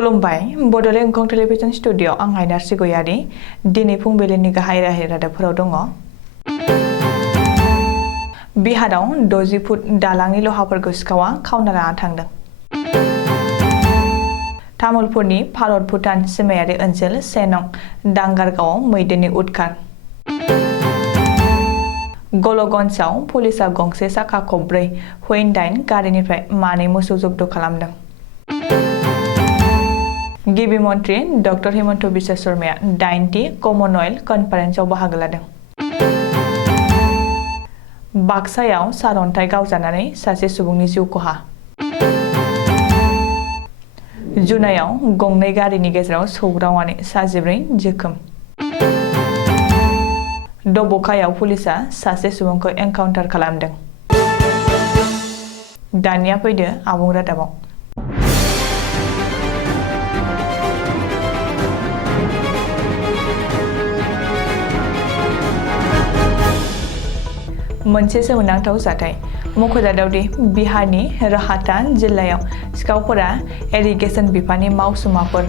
खुलुमबाय Bodoland इंखं television studio आं हायनार्सि गयारि दिनै फुंबिलिनि गाहाय रादाबफोराव दङ। बिहाराव 60 फुट दालांनि लहाफोरखौ सिखावा खावना लाना थांदों। तामुलपुरनि भारत भुटान सिमायारि ओनसोल 1 नं दांगारगावआव मैदेरनि उदखार। गल'गन्जआव पुलिसआ गंसे साखा खबब्रै हुइन्डाइ गारिनिफ्राय मानै मोसौ जब्द खालामदों। गिबि मन्त्रि डक्टर हिमन्त बिश्व शर्माया 9थि कमनवेल्थ कनफारेन्सआव बाहागो लादों। बाक्सायाव सारअन्थाइ गावजानानै सासे सुबुंनि जिउ खहा। जुनायाव गंनै गारिनि गेजेराव सौग्रावनानै सा 14 जोखोम। दब'खायाव पुलिसआ सासे सुबुंखौ एनकाउन्टार खालामदों। दानिया फैदो आबुं रादाबाव। मोनसे सोमोनांथाव जाथाय मख'जाथाव दि बिहारनि राहातान जिल्लायाव सिखावफोरा इरिगेसन बिफाननि मावसुमाफोर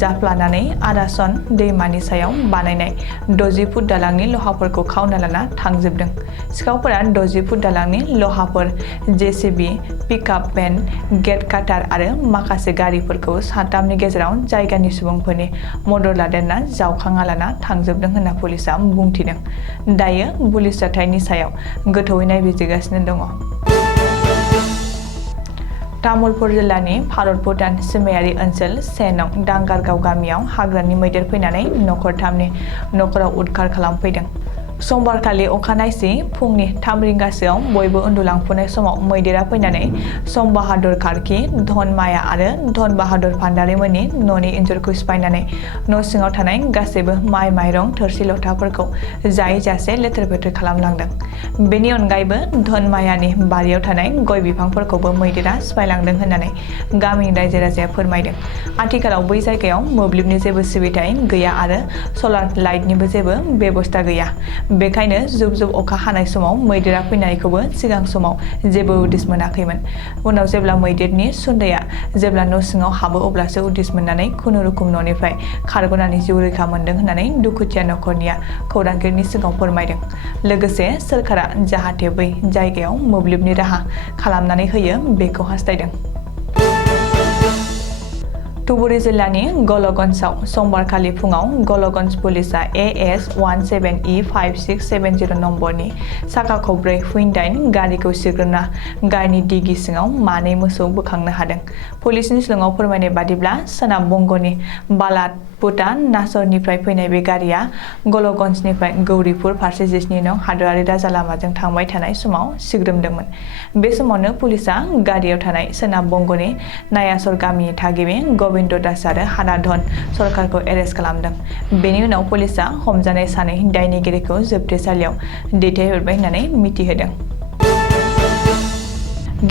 जाफ्लानानै आरासन दैमानि सायाव बानायनाय 60 फुट दालांनि लहाफोरखौ खावना लाना थांजोबदों। सिखावफोरा 60 फुट दालांनि लहाफोर, जेसिबि, पिकआप भेन, गेट काटार आरो माखासे गारिफोरखौ साथामनि गेजेराव जायगानि सुबुंफोरनि मदद लादेरना जावखांना लाना थांजोबदों होनना पुलिसआ बुंथिदों। दायो पुलिस जाथायनि सायाव गोथौयै नायबिजिरगासिनो दङ। तामुलपुर जिल्लानि भारत भुटान सिमायारि ओनसोल 1 नं दांगारगाव गामियाव हाग्रानि मैदेर फैनानै नखरथामनि नखराव उदखार खालामफैदों। समबारखालि अखानायसि फुंनि 3 रिंगासोआव बयबो उन्दुलांफुनाय समाव मैदेरा फैनानै सम बाहादुर कार्की, धन माया आरो धन बाहादुर भान्डारीमोननि न'नि इन्जुरखौ सिफायनानै न' सिङाव थानाय गासैबो माइ माइरं थोरसि लथाफोरखौ जायै जासे लेथेर फेथेर खालामलांदों। बेनि अनगायैबो धन मायानि बारियाव थानाय गय बिफांफोरखौबो मैदेरा सिफायलांदों होननानै गामिनि रायजो राजाया फोरमायदों। आथिखालाव बै जायगायाव मोब्लिबनि जेबो सिबिथाय गैया आरो सलार लाइटनिबो जेबो बेबस्था गैया। बेखायनो जुब जुब अखा हानाय समाव मैदेरा फैनायखौबो सिगां समाव जेबो उदिस मोनाखैमोन। उनाव जेब्ला मैदेरनि सुन्दैया जेब्ला न' सिङाव हाबो अब्लासो उदिस मोननानै खुनुरुखुम न'निफ्राय खारग'नानै जिउ रैखा मोनदों होननानै दुखुथिया नखरनिया खौरांगिरिनि सिगाङाव फोरमायदों। लोगोसे सोरखारा जाहाथे बै जायगायाव मोब्लिबनि राहा खालामनानै होयो बेखौ हास्थायदों। धुबुरी जिल्लानि गल'गन्जआव समबारखालि फुङाव गल'गन्ज पुलिसआ AS 17E5670 नम्बरनि साखा खबब्रै हुइन्डाइ गारिखौ सिग्रोमना गारिनि डिगि सिङाव मानै मोसौ बोखांनो हादों। पुलिसनि सिगाङाव फोरमायनाय बादिब्ला सोनाब बंगनि बालाटपुटा नासरनिफ्राय फैनाय बे गारिया गल'गन्जनिफ्राय गौरीपुर फारसे 17 नं हादोरारि राजालामाजों थांबाय थानाय समाव सिग्रोमदोंमोन। बे समावनो पुलिसआ गारियाव थानाय सोनाब बंगनि नायासर गामिनि थागिबि गबिन्द दास आरो हाराधन सरकारखौ एरेस्ट खालामदों। बेनि उनाव पुलिसआ हमजानाय सानै दायनिगिरिखौ जोबथेसालियाव दैथायहरबाय होननानै मिथिहोदों।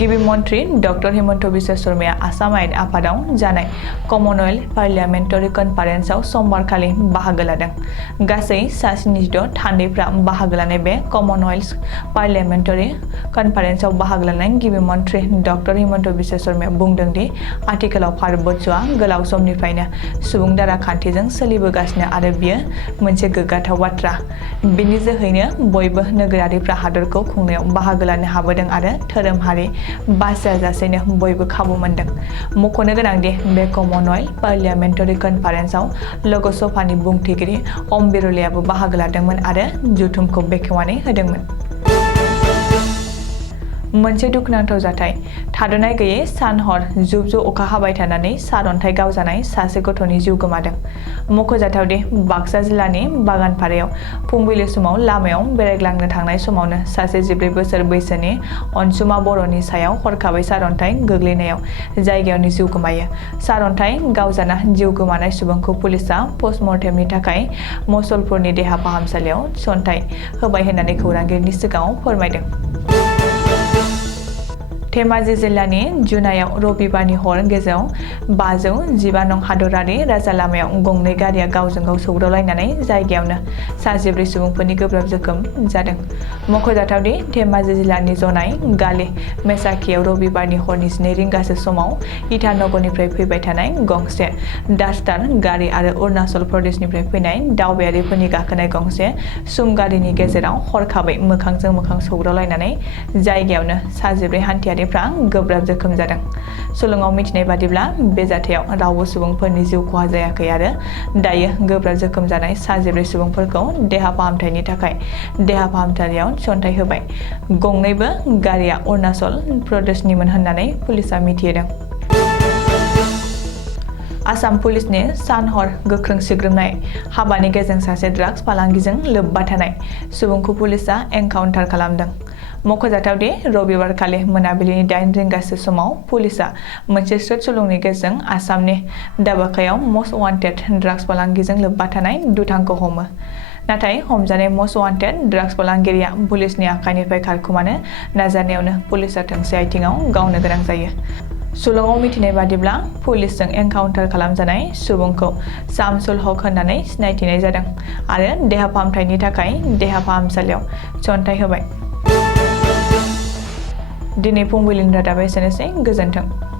गिबि मन्त्रि डक्टर हिमन्त बिश्व शर्माया आसाम आयेन आफादाव जानाय कमनवेल्थ पार्लियामेन्टारि कनफारेन्सआव समबारखालि बाहागो लादों। गासै सा 76 थान्दैफ्रा बाहागो लानाय बे कमनवेल्थ पार्लियामेन्टारि कनफारेन्सआव बाहागो लानाय गिबि मन्त्रि डक्टर हिमन्त बिश्व शर्माया बुंदों दि आथिखालाव भारतबर्षआ गोलाव समनिफ्रायनो सुबुं दारा खान्थिजों सोलिबोगासिनो आरो बियो मोनसे गोग्गाथाव बाथ्रा। बिनि जोहैनो बयबो नोगोरारिफ्रा हादरखौ खुंनायाव बाहागो लानो हाबोदों आरो धोरोमारि बासियाजासेनो बयबो खाबु मोनदों। मख'नो गोनां दि बे कमनवेल्थ पार्लियामेन्टारि कनफारेन्सआव लोकसभानि बुंथिगिरि ओम बिरलायाबो बाहागो लादोंमोन आरो जथुमखौ बेखेवनानै होदोंमोन। मोनसे दुखुनांथाव जाथाय थाद'नाय गैयै सान-हर जुब जुब अखा हाबाय थानानै सारअन्थाइ गावजानाय सासे गथ'नि जिउ गोमादों। मख'जाथाव दि बाक्सा जिल्लानि बागानपारायाव फुंबिलि समाव लामायाव बेरायग्लांनो थांनाय समावनो सासे 14 बोसोर बैसोनि अनसुमा बर'नि सायाव हरखाबै सारअन्थाइ गोग्लैनायाव जायगायावनो जिउ गोमायो। सारअन्थाइ गावजाना जिउ गोमानाय सुबुंखौ पुलिसआ पस्टमर्टेमनि थाखाय मसलपुरनि देहा फाहामसालियाव थिसनथाय होबाय होननानै खौरांगिरिनि सिगाङाव फोरमायदों। धेमाजि जिल्लानि जुनायाव रबिबारनि हर गेजेराव 515 नं हादरारि राजा लामायाव गंनै गारिया गावजों गाव सौग्रावलायनानै जायगायावनो 14 सुबुंफोरनि गोब्राब जोखोम जादों। मख'जाथावदि धेमाजि जिल्लानि जनाय गाले मेसाखियाव रबिबारनि हरनि 12 रिंगासो समाव इटानगरनिफ्राय फैबाय थानाय गंसे डास्टार गारि आरो अरुणाचल प्रदेशनिफ्राय फैनाय दावबायारिफोरनि गाखोनाय गंसे सुम गारिनि गेजेराव हरखाबै मोखांजों मोखां सौग्रावलायनानै जायगायावनो 14 हान्थियारिफ्रा गोब्राब जोखोम जादों। सुलुङाव मिथिनाय बादिब्ला बे जाथायाव रावबो सुबुंफोरनि जिउ खहा जायाखै आरो दायो गोब्राब जोखोम जानाय 14 सुबुंफोरखौ देहा फाहामथायनि थाखाय देहा फाहामसालियाव थिसनथाय होबाय। गंनैबो गारिया अरुणाचल प्रदेशनिमोन होननानै पुलिसआ मिथिहोदों। आसाम पुलिसनि सान-हर गोख्रों सिग्रोमनाय हाबानि गेजेरजों सासे ड्राग्स फालांगिजों लोब्बा थानाय सुबुंखौ पुलिसआ एनकाउन्टार खालामदों। मख'जाथावदि रबिबारखालि मोनाबिलिनि 8 रिंगासो समाव पुलिसआ मोनसे स्रोद सुलुंनि गेजेरजों आसामनि दाबाकायाव मस्ट वान्टेड ड्राग्स फालांगिजों लोब्बा थानाय दुथांखौ हमो। नाथाय हमजानाय मस्ट वान्टेड ड्राग्स फालांगिरिया पुलिसनि आखाइनिफ्राय खारखोमानो नाजानायावनो पुलिसआ थोंसे आथिंआव गावनो गोनां जायो। सुलुङाव मिथिनाय बादिब्ला पुलिसजों एनकाउन्टार खालामजानाय सुबुंखौ शामसुल हक होननानै सिनायथिनाय जादों आरो देहा फाहामथायनि थाखाय देहा फाहामसालियाव थिसनथाय होबाय। दिनै फुंबिलिनि रादाबा एसेनोसै। गोजोन्थों।